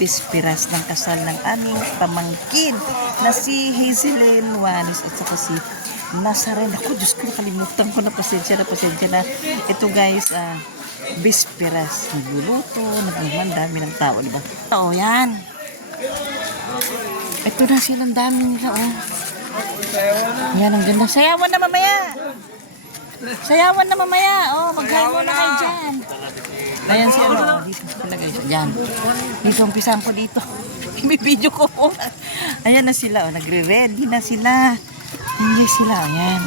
bispiras ng kasal ng aming pamangkin na si Hazelyn Juanes at saka si Nazaren. Ako, Diyos ko, nakalimutan ko na, pasensya na. Ito guys, bispiras. Nagluluto, naglaman, dami ng tao, diba? Oo, yan. Ito na silang dami nila, oh. Yan, ang ganda. Sayawan na mamaya. Oh, magkain muna kayo dyan. Ayan si ano, dito sila guys. Yan. Dito, umpisahan ko dito. Ibibidyo ko po. Ayan na sila, oh. Nagre-ready na sila. Hindi sila, ayan.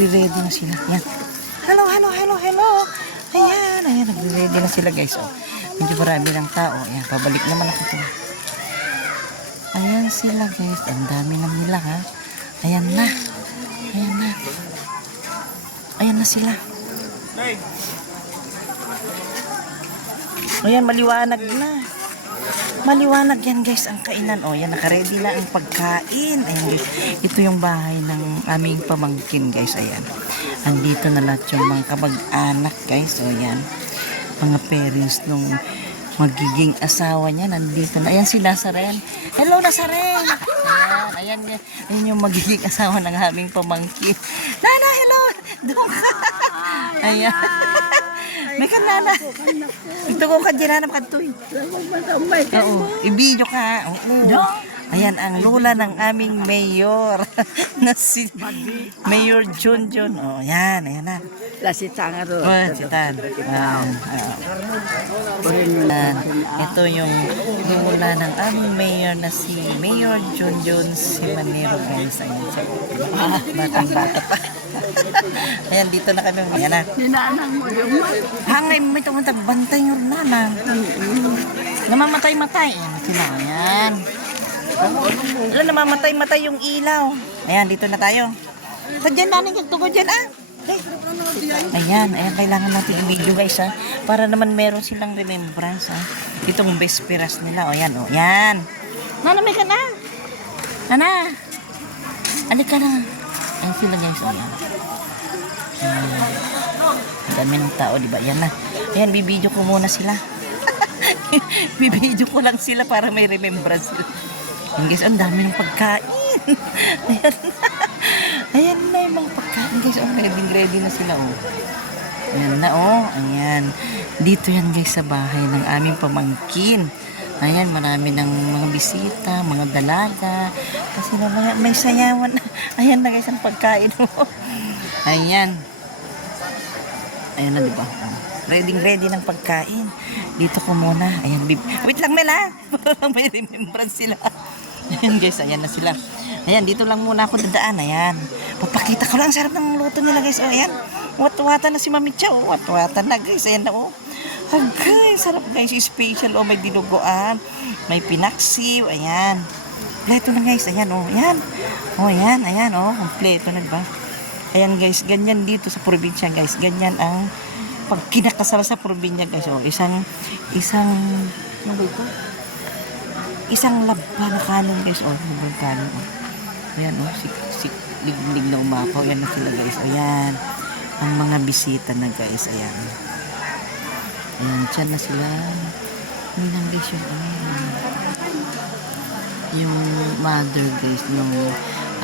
Pre-ready na sila. Ayan. Hello. Ayan, nagre-ready na sila guys, oh. Medyo marami ng tao. Ayan, pabalik naman ako to. Ayan sila guys. Ang dami na nila, ha. Ayan na sila. Ayan, maliwanag na. Maliwanag yan guys ang kainan. O, yan, nakaready na ang pagkain. Ayan guys, ito yung bahay ng aming pamangkin guys. Ayan, andito na lahat yung mga kamag-anak guys. O yan, mga parents nung magiging asawa niya nandito na. Ayan si Nazaren. Hello Nazaren. Ayan yung magiging asawa ng aming pamangkin. Nana, hello. Doon ka. Ayan. May kanana. Ito ko ka dyan na makatuloy. Oo, i-video ka. Oo. Ayan ang lola ng aming mayor na si Mayor Junjun. Oh, ayan na. Si Tangaro. Si Tan. Ito yung lola ng aming mayor na si Mayor Junjun Simanero guys. Ayan siya. Batang-bata pa. Ayan, dito na kami. Ayan na. Ninanang mo yung Hangay, may tumantag bantay yung nana. Namamatay-matay. Ayan sila. Ayan. Alam, namamatay-matay yung ilaw. Ayan, dito na tayo. Sadyan nanin yung tugo dyan, ah. Okay. Ayan, kailangan natin i-video guys, ha. Para naman meron silang remembrance, ha. Itong bespiras nila, o yan, o. Yan. Nana, may ka na. Nana. Alik ka na. Ayan sila guys, o yan. Ang dami ng tao, diba? Yan na. Ayan, bibidyo ko muna sila. Bibidyo ko lang sila para may remembrance sila. Ayan guys, ang dami ng pagkain. Ayan na yung mga pagkain guys. Oh, ready na sila, oh. Ayan na, oh. Ayan. Dito yan guys sa bahay ng aming pamangkin. Ayan, marami ng mga bisita, mga dalaga. Kasi may sayawan. Ayan na guys ang pagkain mo. Ayan. Ayan na, diba? Ready ng pagkain. Dito ko muna. Ayan, wait lang, Mela. Para may remembrance sila. Ayan guys, ayan na sila. Ayan, dito lang muna ako dadaan. Ayan. Papakita ko lang, sarap ng luto nila guys. O, ayan. Wat-watan na si Mami Chow. Wat-watan na guys. Ayan na, oh. Agay, sarap guys. Special, oh. May dinuguan. May pinaksiw. Ayan. Kompleto na guys. Ayan, oh. Ayan. Oh, ayan, oh. Kompleto na, diba? Ayan guys, ganyan dito sa probinsya guys. Ganyan ang pag kinakasal sa probinsya guys. Oh, isang ano ba ito? Isang laba na kanin guys. Oh, labang kanin. Oh. Ayan, oh. Liglig na umapaw. Ayan na sila guys. Ayan. Ang mga bisita na guys. Ayan. Ayan, dyan na sila. Hindi nang guys yung mother guys. Yung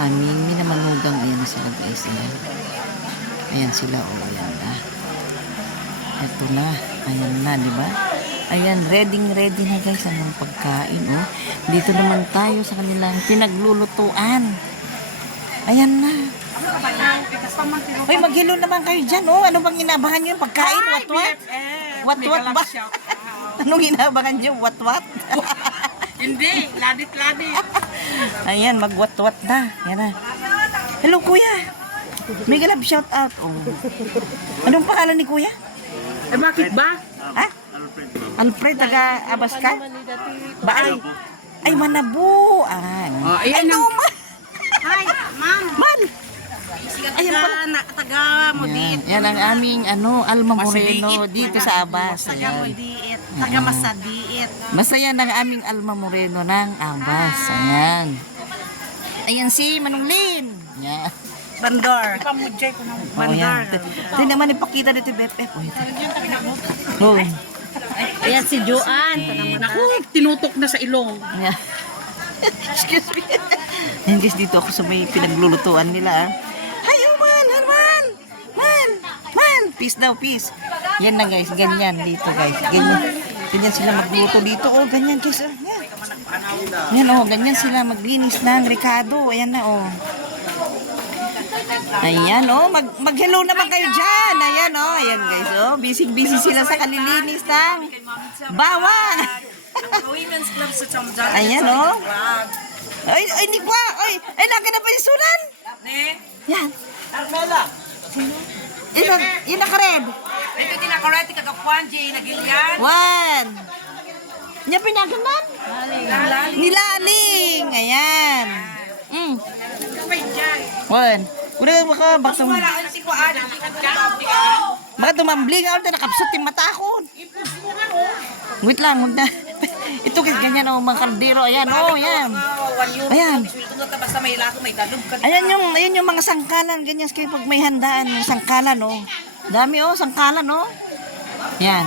aming minamanugang. Ayan na sila guys. Ayan sila. Oh, ayan na. Ito na. Ayan na, diba? Ayan, ready na guys ang pagkain, oh. Dito naman tayo sa kanilang pinaglulutuan. Ayan na. Hoy, maghilo naman kayo dyan, oh. Ano bang inabangan nyo yung pagkain? What? What ba? Anong inabangan nyo? What? Hindi, ladit. Ayan, mag-what na. Ayan na. Hello, kuya. May galab shout out. Oh. Anong pangalan ni kuya? Bakit ba? Ha? Alfred, taga Abas ka? Baay. Ay, Manabu. Ayan ang... Hi, ma'am. Man. Ayan pala. Taga Mudiit. Yan ang aming Alma Moreno dito sa Abas. Taga Mudiit. Taga Masadiit. Basta yan ang aming Alma Moreno ng Abas. Ayan. Ayan si Manunglin. Yan. Bandor. Pamudjay ko ng Bandor. Ito naman ipakita dito, BFF. Oh, ito. Ayan si Joanne. Naku, tinutok na sa ilong. Ayan. Excuse me. Ayan guys, dito ako sa may pinaglulutuan nila. Hi, man! Man! Peace daw, peace. Yan na guys, ganyan dito guys. Ganyan sila magluto dito. Oh, ganyan guys. Yan. Ayan oh, ganyan sila maglinis ng Ricardo. Ayan na oh. Ayan oh, mag-hello naman kayo dyan. Ayan oh, ayan guys oh. Busy sila sa kalilinis ng bawang. Women's Club sa Chamjan. Ayan oh. Ay, hindi pa. Ay, naka na pa yung sunan. Yan. Yun naka-red. Ito tinakorete kagapuan, Jay, nagilyan. One. Niya pinagaman? Nilaling. Ayan. One. Udah baka tumambling ako na nakapsot yung mata ko. Wait lang, magna. Ito kasi ganyan oh, mga kaldero. Ayan oh, yan. Ayan. Ayan yung mga sangkalan. Ganyan kayo pag may handaan. Sangkalan oh. Dami oh, sangkalan oh. Yan.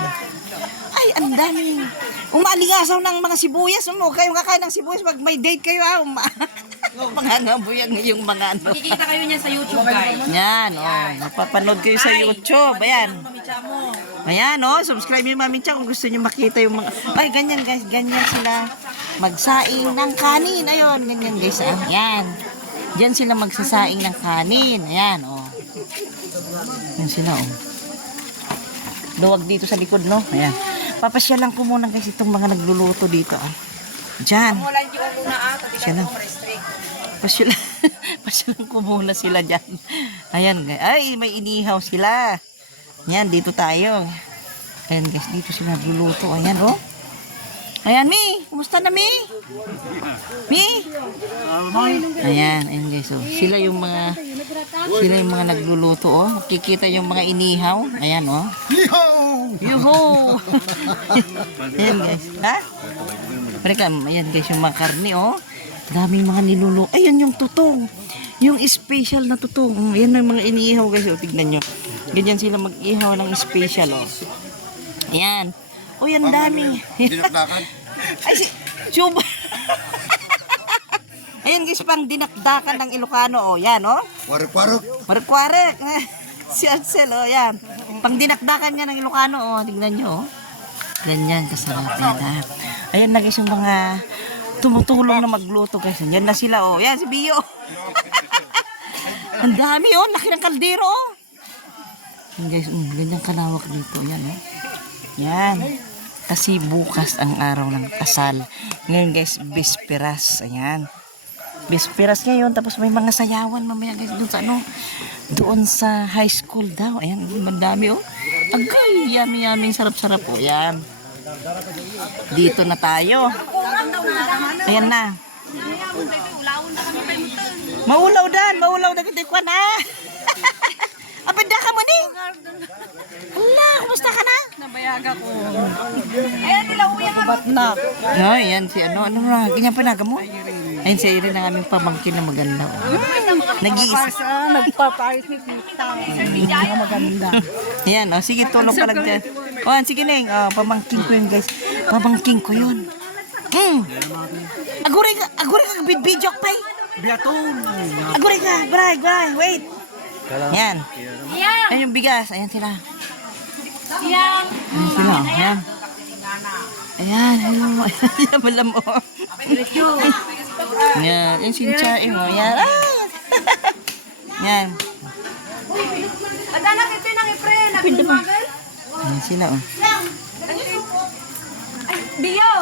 Ay, ang dami. Umalingasaw ng mga sibuyas. Kayong kakain ng sibuyas pag may date kayo ah. Mga ngabuyan yung mga ano. Makikita kayo niyan sa YouTube, guys. Yan, oh. Napapanood kayo sa YouTube. Ayan. Ayan, oh. Subscribe yung Mami Cha kung gusto nyo makita yung mga... Ay, ganyan guys. Ganyan sila magsaing ng kanin. Ayun, ganyan guys. Ah. Yan. Diyan sila magsasaing ng kanin. Ayan, oh. Yan sila, oh. Duwag dito sa likod, no? Ayan. Papasyalan ko muna guys itong mga nagluluto dito, ah. Diyan. Siya lang. Pasyalan ko muna sila dyan. Ayan guys. Ay, may inihaw sila. Ayan, dito tayo. Ayan guys, dito sila nagluluto. Ayan, oh. Ayan, Mi. Kumusta na, Mi? Mi? Ayan, ayan guys, oh. Sila yung mga nagluluto, oh. Makikita yung mga inihaw. Ayan, oh. Yuhu! Ayan guys. Ha? Ayan guys, yung mga karne, oh. Daming mga niluluto. Ayan yung tutong. Yung special na tutong. Ayan ang mga iniihaw guys. O, tignan nyo. Ganyan sila mag-ihaw ng special. O. Ayan. O, yan dami. Ay, chuba. Ayan guys, pang dinakdakan ng Ilocano. O, yan o. Warek-warek. Warek-warek. Si Ansel, o, yan. Pang dinakdakan niya ng Ilocano. O, tignan nyo. O. Ganyan, kasarap yan ha. Ayan na guys yung mga tumutulong na magluto guys. Yan na sila oh. Yan si Bio. Ang dami oh. Laki ng kaldero oh. Yan guys. Ganyan kalawak dito. Yan oh. Yan. Kasi bukas ang araw ng kasal. Ngayon guys, bisperas. Ayan. Bisperas ngayon. Tapos may mga sayawan mamaya guys. Doon sa ano. Doon sa high school daw. Ayan. Madami oh. Agay. Yummy. Sarap-sarap oh. Yan. Dito na tayo. Ayan na. Maulaw na kita kwa na. Apenda ka mo ni? Hala, kumusta ka na? Nabayaga ko. Ayan nila, uwi ang batnak. Ay, yan si ano na, ganyan panaga mo? Ayun si Irene ang aming pamangkin na maganda. Nag-iisip. Nagpapayos ni Tita. Maganda. Ayan, oh, sige, tulong ka lang dyan. Oh, sige Neng, pamangkin ko yun guys. Pamangkin ko yun. Aguri ka bidbidjok pay. Aguri ka, bray, wait. Yan. Ayan yung bigas, ayan sila. Ayan sila, ayan. Ayan, hello. Ayan, wala mo. Ayan, yung sinchae mo, ayan. Ayan. Adanak ito yung ipre. Nagtumagal. Ayan sila, oh. Bio!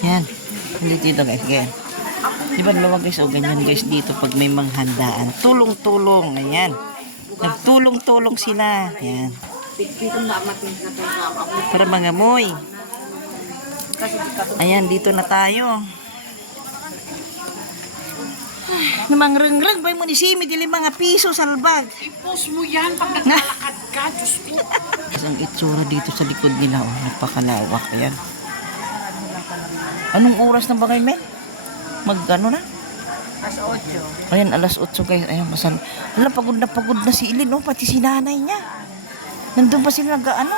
Yan. Dito guys, ganyan. Diba luwag guys, o ganyan guys dito pag may mga handaan. Tulong-tulong, ayan. Nagtulong-tulong sila. Ayan. Para mangamoy. Ayan, dito na tayo. Namang reng-reng pa yung munisimi, dili mga piso salbag. I-post mo yan pag naglalakad ka. Diyos ko. Ang itsura dito sa likod nila, oh, napakalawak. Ayan. Anong oras na ba kayo, men? Mag-ano na? Alas 8. Ayan, alas 8 guys. Ayan, masal. Wala, pagod na si Ilin, oh, pati si nanay niya. Nandun pa sila nag-ano.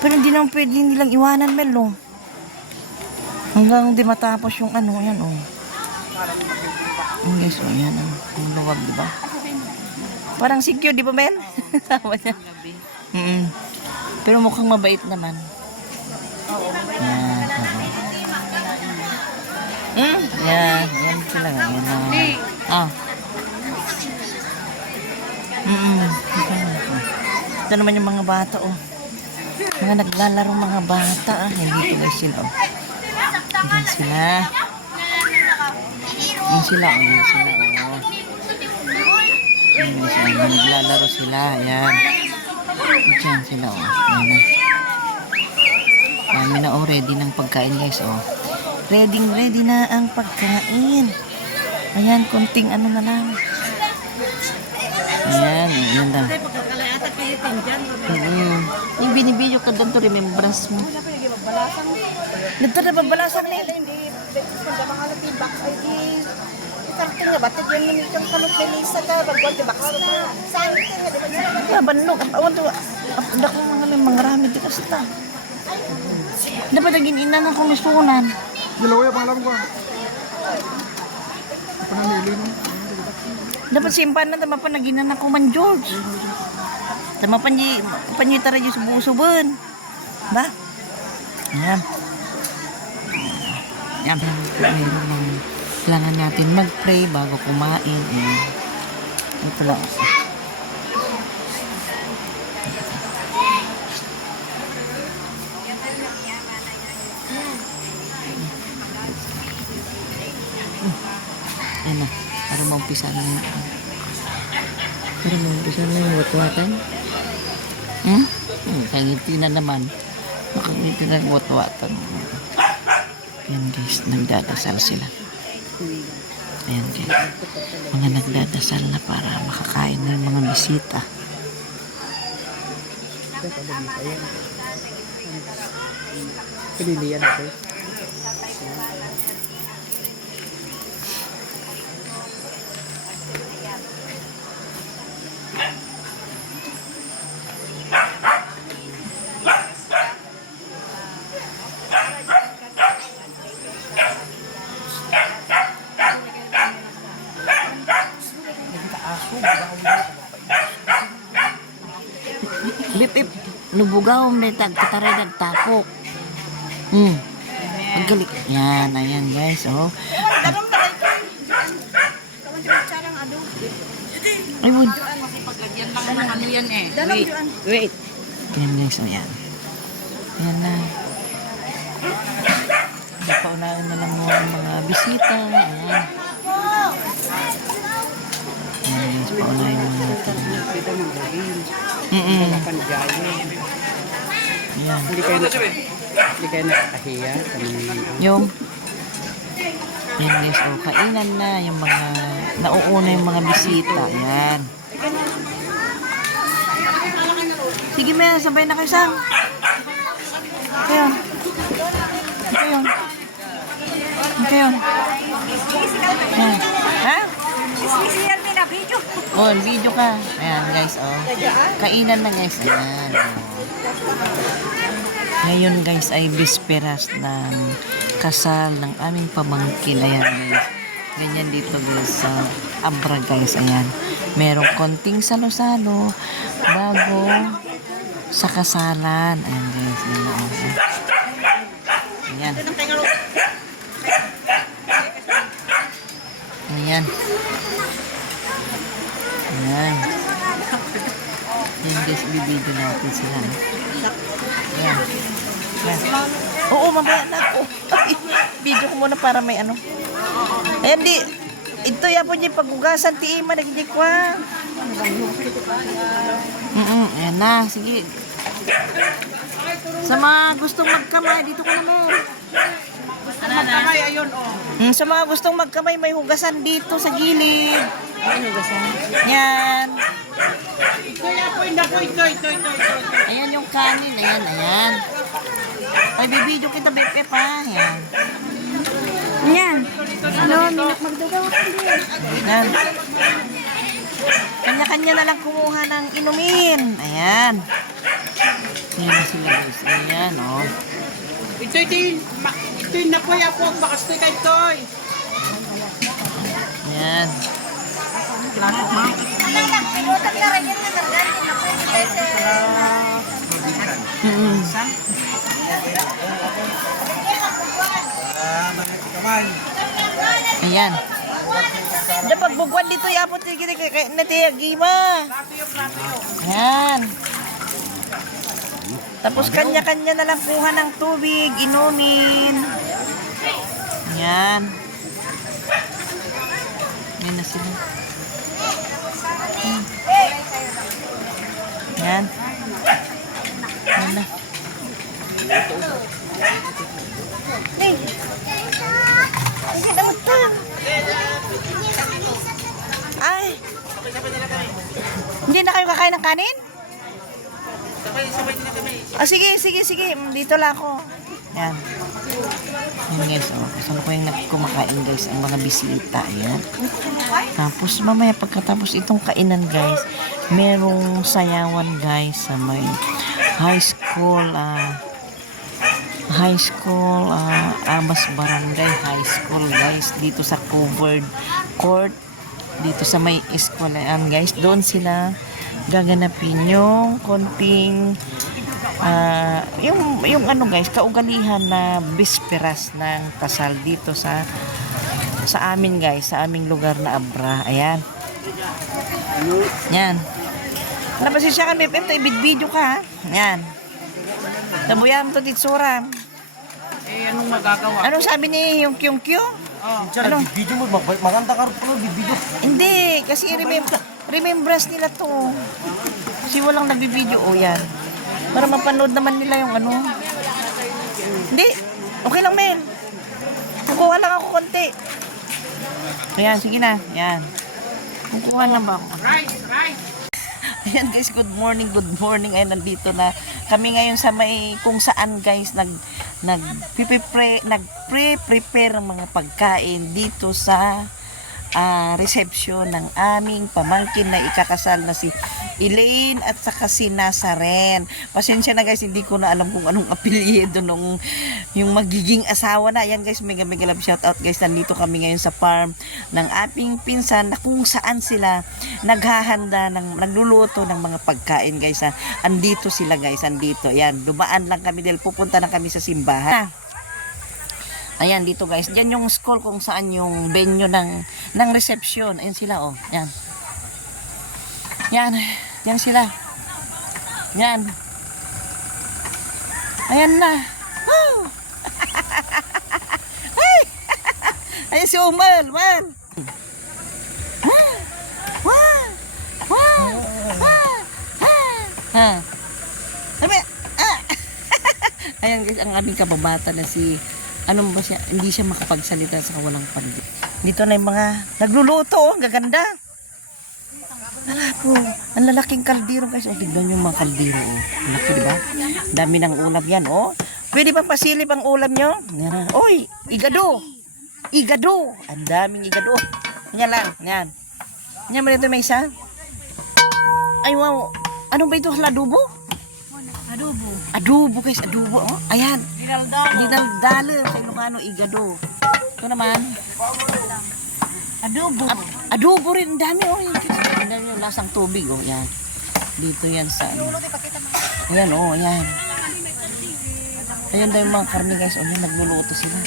Pero hindi naman pwede nilang iwanan, Mel, oh. Hanggang di matapos yung ano, yan, oh. Guys, oh, yan, oh. Ang luwag, di ba? Parang secure, di ba, Mel? Tama niya. Pero mukhang mabait naman. Yan, yan, yan sila nga. Yan na. Ito naman yung mga bata, oh. Mga naglalaro mga bata, ah. Hindi ko sila, oh. Yan sila. Yan sila, oh. Yan sila, oh. Yan sila, naglalaro sila. Yan. Diyan sila, oh. Yan na. Dami na, oh. Ready ng pagkain, guys, oh. Ready na ang pagkain. Ayan, konting ano na lang. Ayan, ayan na. Yung binibidyo ka doon to remembrance mo. Dito na babalasan ni. Banlog. Awan to. Dak mga rami dito sa. Dapat naging ina ng komisunan. Dalawa yung pangalan ko. Dapat simpan na tama pa naginan ako man George. Tama panyi tara yung subo-subon. Ba? Yan. Yan. Kailangan natin mag-pray bago kumain. Ito lang. Yan na. Para maumpisa na yun. Para maumpisa na yung watwatan. Kangiti na naman. Makangiti na yung watwatan. Yan guys, nagdadasal sila. Ayan guys. Mga nagdadasal na para makakain na yung mga bisita. Pililian ako. Bip, nubugaw may kataray nagtapok. Ang galing. Yan, ayan guys, oh. Ay, wood. Yan lang naman ano yan eh. Wait. Yan guys, oh, yan. Yan na. Paunahin na lang mga bisita. Ayan. Yan guys, paunahin na mga Ayan. Hindi kayo nakakahiya. Yung yan guys, oh, kainan na yung mga nauuna yung mga bisita. Yan. Sige, may sabay na kayo, Sam. Kayo. Kayo. Kayo. Yan. Ha? Oh, video ka. Ayan, guys, oh. Kainan na, guys. Ayan. Ngayon, guys, ay bisperas ng kasal ng aming pamangkin. Ayan, guys. Ganyan dito, guys, sa Abra, guys. Ayan. Merong konting salo-salo bago sa kasalan. Ayan, guys. Ayan. Ayan. Ayan. Ayan guys, bibidyo natin sila. Ayan. Ayan. Oo, mamaya na ako. Video ko muna para may ano. Ayan, di. Ito yan po niya paghugasan. Tiima, nagigikwa. Ayan na, sige. Sa mga gustong magkamay, dito ko naman. Magkamay, ayun oh. Sa mga gustong magkamay, may hugasan dito sa gilid. May hugasan. Yan. Ayan yung kanin. Ayan. Ay, bibidyo kita, Bepe, pa. Ayan. Yan. Ano, magdugaw ka din. Ayan. Kanya-kanya na lang kumuha ng inumin. Ayan. Ayan na sila guys. Ayan, oh. Ito'y napoy ako ang bakas to'y kay Toy. Ayan. Mm-mm. Ayan. Diyan pagbugwan dito yapot kay natiyagima. Ayan. Tapos kanya-kanya na lang kuha ng tubig, inumin. Ayan. Ayan na sila. Ayan. Ayan na. Hey. Hindi na magtang. Ay. Hindi na kayo kakain ng kanin? Oh, sige. Dito lang ako. Yan. Yan guys, oh. Kasama ko yung kumakain guys, ang mga bisita. Yan. Tapos mamaya pagkatapos itong kainan guys, merong sayawan guys sa may high school, Amas Barangay High School guys, dito sa covered court, dito sa may eskwelahan guys. Doon sila gaganapin yung konting yung ano guys, kaugalihan na bisperas ng kasal dito sa amin guys, sa aming lugar na Abra. Ayan. Yan. Napasisya ka, may ibig-video ka ha. Yan. Nabuyam to ditsura. Anong magagawa? Anong sabi ni yung Kyung-Kyo? Ano? Video mo, maganda ka rin video. Hindi, kasi remembrance nila to. Kasi walang nagbibideo. O yan. Para mapanood naman nila yung ano. Hindi. Okay lang, men. Kukuha lang ako konti. Ayan, sige na. Yan. Kukuha na ba ako? Rice! Ayan guys, good morning. Ayan, nandito na kami ngayon sa may kung saan guys nagpre-prepare ng mga pagkain dito sa reception ng aming pamangkin na ikakasal na si Elaine at saka si Nazaren. Pasensya na guys, hindi ko na alam kung anong apelyido nung yung magiging asawa na. Ayan guys, mega love shout out guys. Nandito kami ngayon sa farm ng ating pinsan na kung saan sila nagluluto ng mga pagkain guys. Andito sila guys, andito. Ayan, dumaan lang kami dahil pupunta na kami sa simbahan. Ayan, dito guys. Diyan yung school kung saan yung venue ng reception. Ayan sila, oh. Yan. Yan. Yan sila. Yan. Ayan na. Woo! Ay! Ayan si Umar. Wow! Ha. Sabi, Ayan guys, ang aming kababata na si ano ba siya, hindi siya makapagsalita sa walang pandit. Dito na yung mga nagluluto, oh, ang gaganda. Ala po, ang lalaking kaldero guys. Oh, tignan yung mga kaldero, oh. Laki, diba? Dami ng ulam yan, oh. Pwede ba pasilip ang ulam nyo? Yan. Oy, igado. Ang daming igado. Yan lang, yan. Yan mo dito may isa. Ay wow, ano ba ito? Adobo? Adobo guys, adobo, oh. Ayan. Dinaldalo sa Ilocano, igado. Ito naman. Adobo rin, ang dami, oh. Ang dami yung lasang tubig, oh. Yan. Dito yan sa, ano. Ayan, oh, ayan. Ayan daw yung mga karne guys, oh. Yan, nagluluto sila.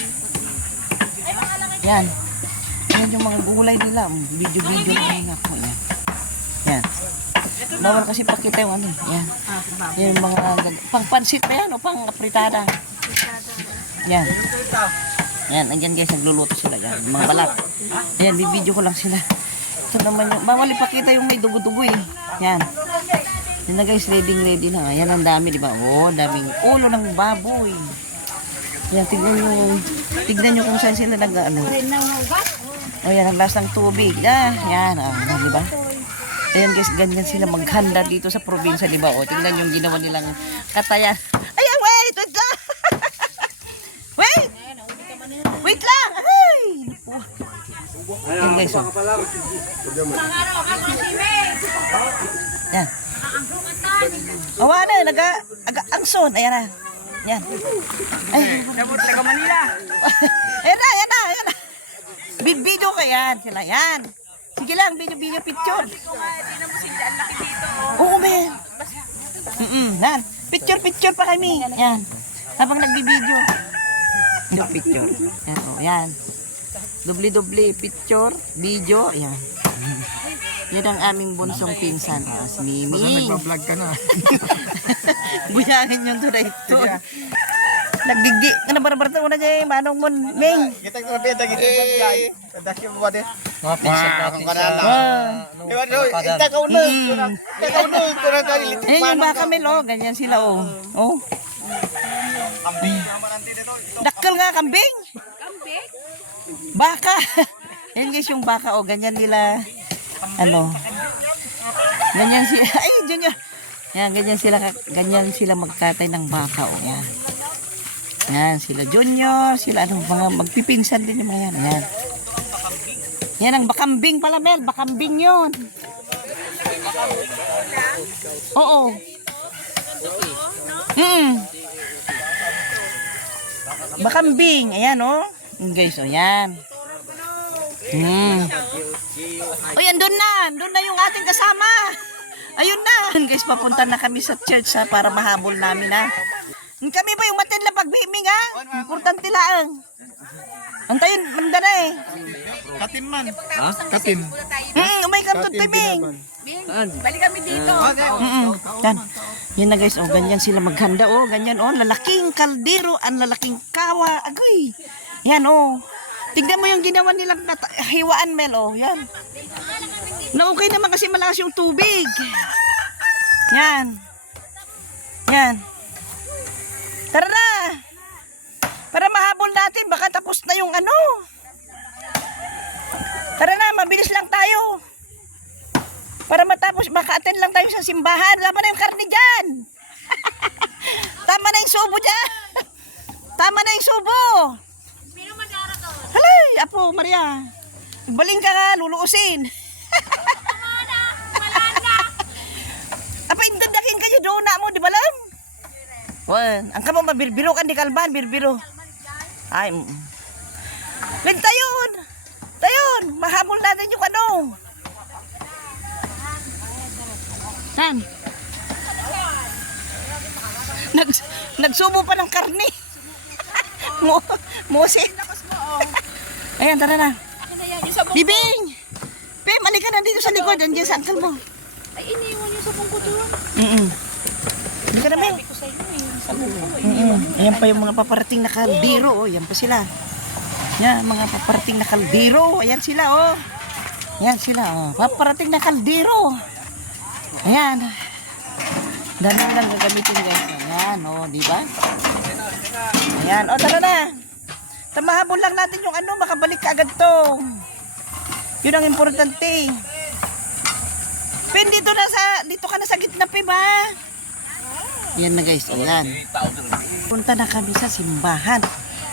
Yan. Ayan yung mga gulay nila. Video na nga po, yan. Yan. Bawal kasi pakita yung ano, yan. Yan yung mga, pang pansit pa yan, o pang apritada. Yan. Yan, andyan guys, nagluluto sila. Yan, mga balat. Yan, bibidyo ko lang sila. Ito naman yung, bawal ipakita yung may dugo-dugo eh. Yan. Yan na guys, ready na. Yan ang dami, di ba? Oh, daming ulo ng baboy. Yan, tignan nyo kung saan sila nag-ano. O yan, ang lasang tubig. Yan, di ba? Ayan guys, ganyan sila maghanda dito sa probinsya, di ba? O, tingnan yung ginawa nilang katayan. Ayan, wait lang! Wait lang! Ay! Ayan Yan guys, oh. Yan. Awa na, nag-angson. Ayan na. Yan. Ay. Dabot, taga Manila. Ayan na. Video ka yan. Sila yan. Sige lang, video picture. Oo, men. Yan. Picture pa kami. Yan. Habang nagbibideo. Picture. Yan, oh, yan. Doble picture, video, yan. Yan ang aming bunsong pinsan, oh, si Mimi. Nagpa-vlog ka na. Buyangin yung tulay ito. Nagdigdi. Ano barang-barang una dyan, manong mo, Ming. Kita ko na kita guys. Tadaki mo ba din? Mga pinsan natin sa... Ita ka unod. Ita ka unod. Ayan yung baka Mel, oh. Ganyan sila, oh. Oh. Dakkel nga, kambing. Kambing? Baka. Yan guys yung baka, oh. Ganyan nila, ano. Ganyan sila, ay, Junior. Yan, ganyan sila magkatay ng baka, oh. Yan. Yan, sila Junior, sila ano, mga magpipinsan din yung mga yan. Ayan. Yan ang bakambing pala, Mel. Bakambing yun. Oo. Bakambing. Ayan, oh. Guys, oh, yan. O yan, doon na yung ating kasama. Ayun na. Guys, papunta na kami sa church ha, para mahabol namin ha. Kami ba yung matin lang pagbiming ha? Importante lang. Antayin, manda na eh. Katin man. Ha? Katin. Umay kam to timing. Balik kami dito. Yan. Yan na guys, oh, ganyan sila maghanda oh, ganyan oh, lalaking kaldero, ang lalaking kawa. Agoy. Yan oh. Tignan mo yung ginawa nilang hiwaan, Mel, oh. Yan. Na okay naman kasi malakas yung tubig. Yan. Yan. Tara na. Para mahabol natin, baka tapos na yung ano. Tara na, mabilis lang tayo. Para matapos, maka-attend lang tayo sa simbahan. Tama na yung karne dyan. Tama na yung subo dyan. Tama na yung subo. Halay, Apo, Maria. Baling ka nga, luluusin. Apa, indandakin kayo doon na mo, di ba lang? Wan, ang kamo mabirbiro kan di kalban, birbiro. Ay. Len tayon. Tayon, mahabol natin yung ano. Tan. Nagsubo pa ng karne. Musi. Ayan, tara na. Bibing! Pem, alika na dito sa likod. Andiyan sa angkal mo. Ay, iniwan niyo sa bungko doon. Hindi ka na, Mel. Ayan pa yung mga paparating na kaldero. Oh. Ayan pa sila. Yan, mga paparating na kaldero. Ayan sila, oh. Ayan sila, oh. Paparating na kaldero. Ayan. Dami lang gagamitin, guys. Ayan, oh. Diba? Ayan. O, tara na. Tamahabol lang natin yung ano. Makabalik ka agad to. Yun ang importante. Pen, dito ka na sa gitna, Pem, ha? Yan na guys, ayan. Punta na kami sa simbahan.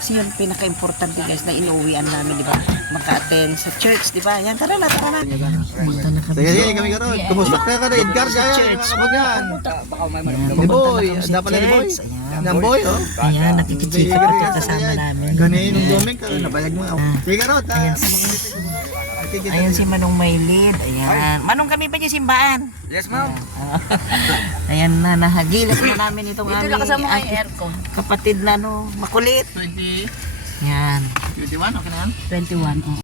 Kasi yun pinaka-importante guys na inuwian namin, di ba? Maka-attend sa church, di ba? Yan, tara na. Punta na kami. Sige, kami karon. Kumusta ka na Edgar siya? Abag yan. Ni Boy, dapat ni Boy. Ng Boy, oh. Ayan, nakikichika pa ito kasama namin. Ganin yung doming ka, nabayag mo. Sige karon. Ayan si Manong Maylid. Ayan. Manong, kami pa niya simbahan. Yes, ma'am. Ayan na, nahagilas na namin itong Dito aming na kasama kayo aircon. kapatid na no, makulit. 20, Yan. 21, okay na yan? 21. Oh.